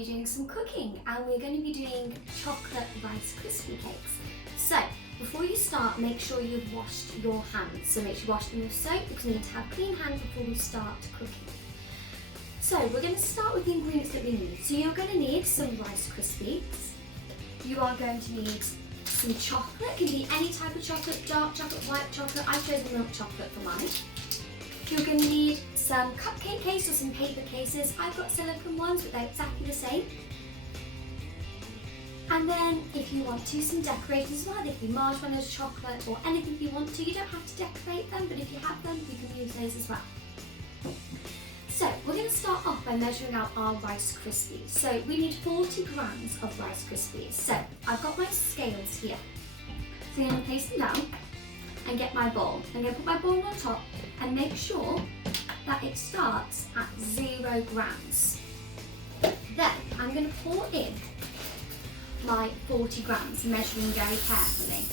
be doing some cooking, and we're going to be doing chocolate Rice Krispie cakes. So before you start, make sure you've washed your hands. So make sure you wash them with soap, because we need to have clean hands before we start cooking. So we're going to start with the ingredients that we need. So you're going to need some Rice Krispies. You are going to need some chocolate. It can be any type of chocolate, dark chocolate, white chocolate. I've chosen milk chocolate for mine. You're going to need some cupcake case or some paper cases. I've got silicone ones, but they're exactly the same. And then if you want to, some decorators as well. They can be marshmallows, chocolate, or anything you want to. You don't have to decorate them, but if you have them, you can use those as well. So we're going to start off by measuring out our Rice Krispies. So we need 40 grams of Rice Krispies. So I've got my scales here. So I'm going to place them down and get my bowl. I'm going to put my bowl on top and make sure that it starts at 0 grams. Then I'm going to pour in my 40 grams, measuring very carefully.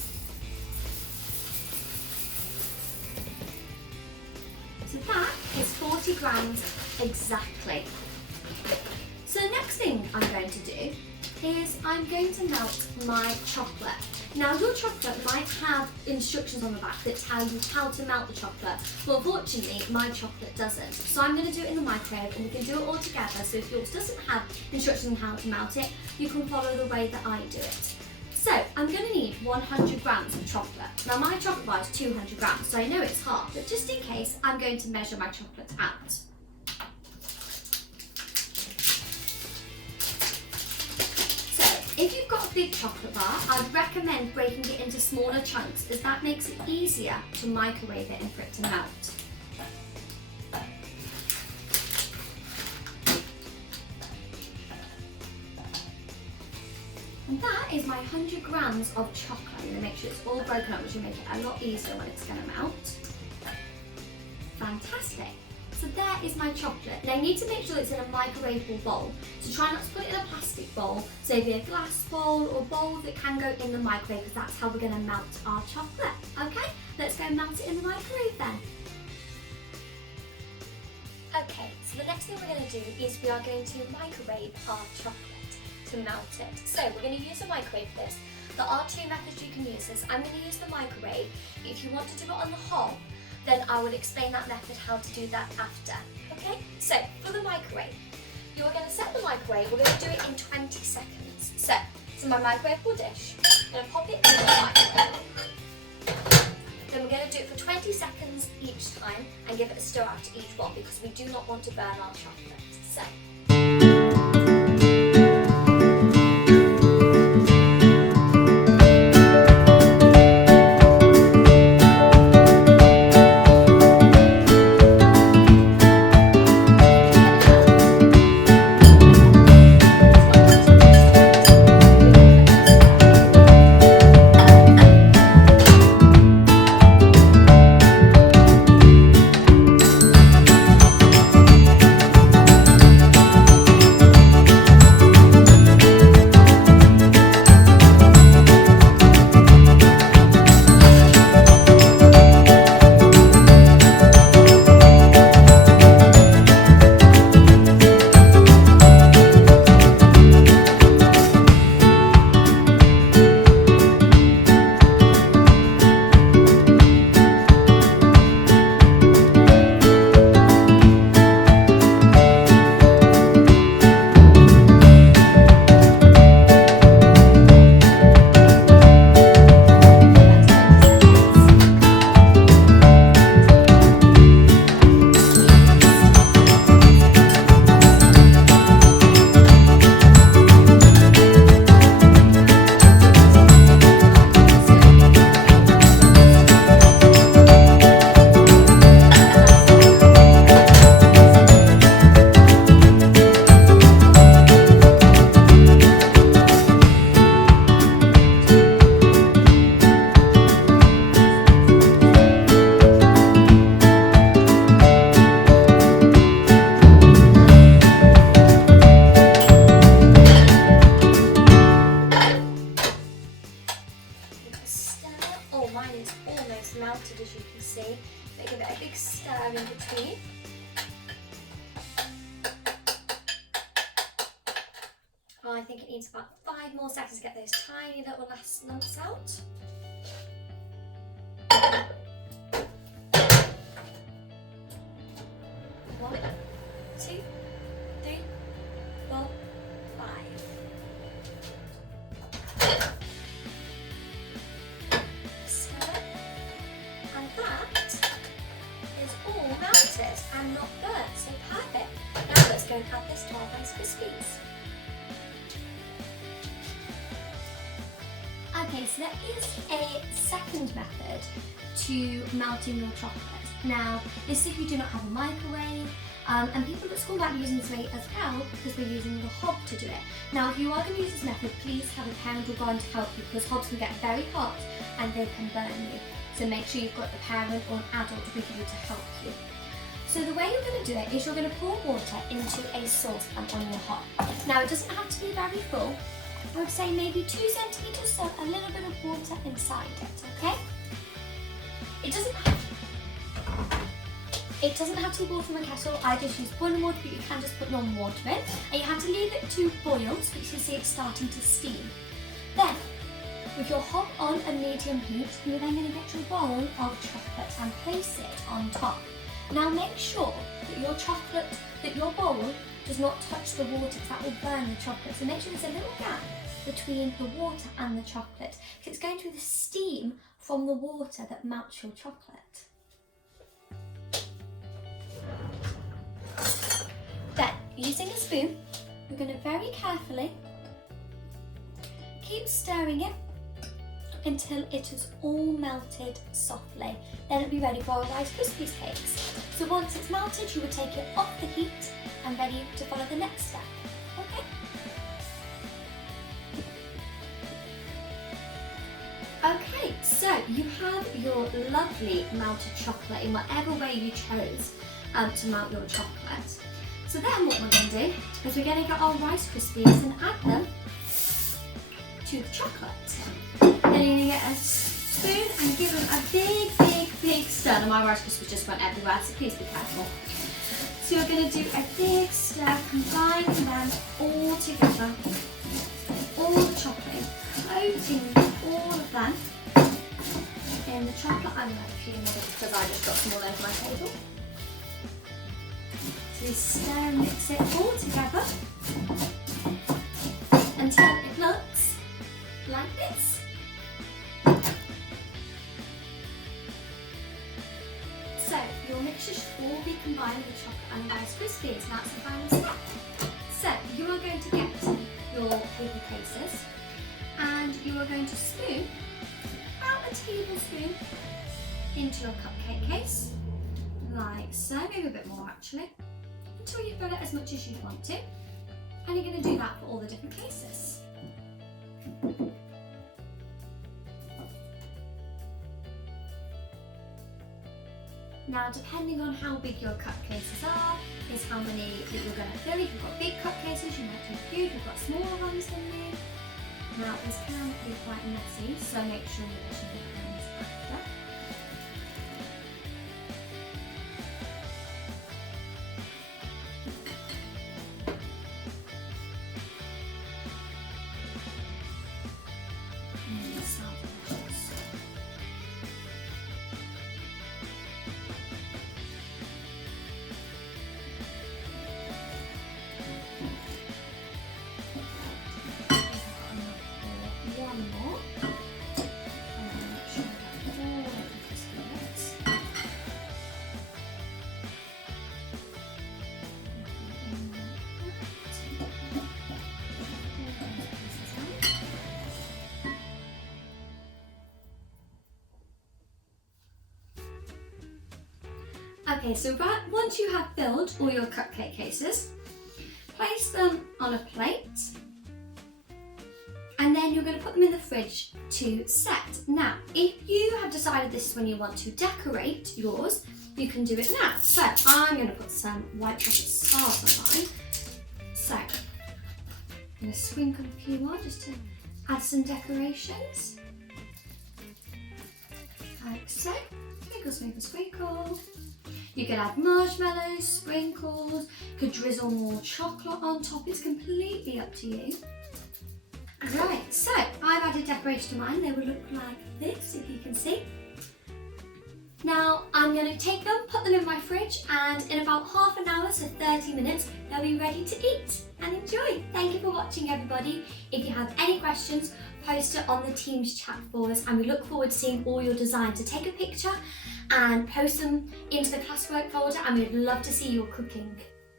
So that is 40 grams exactly. So the next thing I'm going to do is I'm going to melt my chocolate. Now your chocolate might have instructions on the back that tell you how to melt the chocolate, but unfortunately my chocolate doesn't. So I'm going to do it in the microwave, and we can do it all together. So if yours doesn't have instructions on how to melt it, you can follow the way that I do it. So I'm going to need 100 grams of chocolate. Now my chocolate bar is 200 grams, so I know it's hard, but just in case, I'm going to measure my chocolate out. If you've got a big chocolate bar, I'd recommend breaking it into smaller chunks, as that makes it easier to microwave it and for it to melt. And that is my 100 grams of chocolate. I'm going to make sure it's all broken up, which will make it a lot easier when it's going to melt. Fantastic. So there is my chocolate. Now you need to make sure it's in a microwavable bowl. So try not to put it in a plastic bowl. So maybe a glass bowl or bowl that can go in the microwave, because that's how we're going to melt our chocolate. Okay, let's go melt it in the microwave then. Okay, so the next thing we're going to do is we are going to microwave our chocolate to melt it. So we're going to use a microwave for this. There are two methods you can use this. I'm going to use the microwave. If you want to do it on the hob, then I will explain that method, how to do that after. Okay, so for the microwave, you're going to set the microwave. We're going to do it in 20 seconds. So my microwavable dish, I'm going to pop it in the microwave. Then we're going to do it for 20 seconds each time and give it a stir after each one, because we do not want to burn our chocolate. So. I think it needs about 5 more seconds to get those tiny little last lumps out. 1, 2, 3, 4, 5. And that is all melted and not burnt, so perfect. Now let's go and add this to our Rice Krispies. Okay, so there is a second method to melting your chocolate. Now, this is if you do not have a microwave, and people at school might be using this way as well because we're using the hob to do it. Now, if you are going to use this method, please have a parent or guardian to help you because hobs can get very hot and they can burn you. So make sure you've got the parent or an adult with you to help you. So the way you're going to do it is you're going to pour water into a saucepan on your hob. Now, it doesn't have to be very full. I would say maybe 2 centimetres, so a little bit of water inside it, okay? It doesn't have to be boiled from a kettle. I just use boiling water, but you can just put normal water in. And you have to leave it to boil so you can see it starting to steam. Then, with your hob on a medium heat, you're then going to get your bowl of chocolate and place it on top. Now make sure that your bowl does not touch the water because that will burn the chocolate. So make sure there's a little gap between the water and the chocolate because it's going to be the steam from the water that melts your chocolate. Then, using a spoon, you're going to very carefully keep stirring it until it is all melted softly. Then it'll be ready for our Rice Krispies cakes. So once it's melted, you will take it off the heat and ready to follow the next step. Okay? Okay, so you have your lovely melted chocolate in whatever way you chose to melt your chocolate. So then what we're going to do is we're going to get our Rice Krispies and add them to the chocolate. Then you're going to get a spoon and give them a big stir. Now my Rice Krispies just went everywhere, so please be careful. So you're going to do a big stir, combine them all together. All the chocolate, coating all of them in the chocolate. I'm going to few minutes because I just got some all over my table. So you stir and mix it all together until it looks like this. So your mixture should all be combined with chocolate and Rice Krispies. Now it's the final step. So you are going to get your paper cases and you are going to spoon about a tablespoon into your cupcake case, like so, maybe a bit more actually, until you fill it as much as you want to. And you're going to do that for all the different cases. Now, depending on how big your cup cases are, is how many that you're going to fill. If you've got big cup cases, you might do a few. If you've got smaller ones than me. Now, this can be quite messy, so make sure you're washing your hands after. Okay, so once you have filled all your cupcake cases, place them on a plate and then you're going to put them in the fridge to set. Now, if you have decided this is when you want to decorate yours, you can do it now. So I'm going to put some white chocolate stars on mine. So I'm going to sprinkle a few more just to add some decorations. Like so. Sprinkle, sprinkle, sprinkle. You could add marshmallows, sprinkles, could drizzle more chocolate on top. It's completely up to you. Right, so I've added decoration to mine. They will look like this, if you can see. Now I'm going to take them, put them in my fridge, and in about half an hour, so 30 minutes, they'll be ready to eat and enjoy. Thank you for watching, everybody. If you have any questions, post it on the Teams chat for us, and we look forward to seeing all your designs. So take a picture and post them into the classwork folder, and we'd love to see your cooking.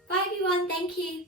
Bye everyone, thank you.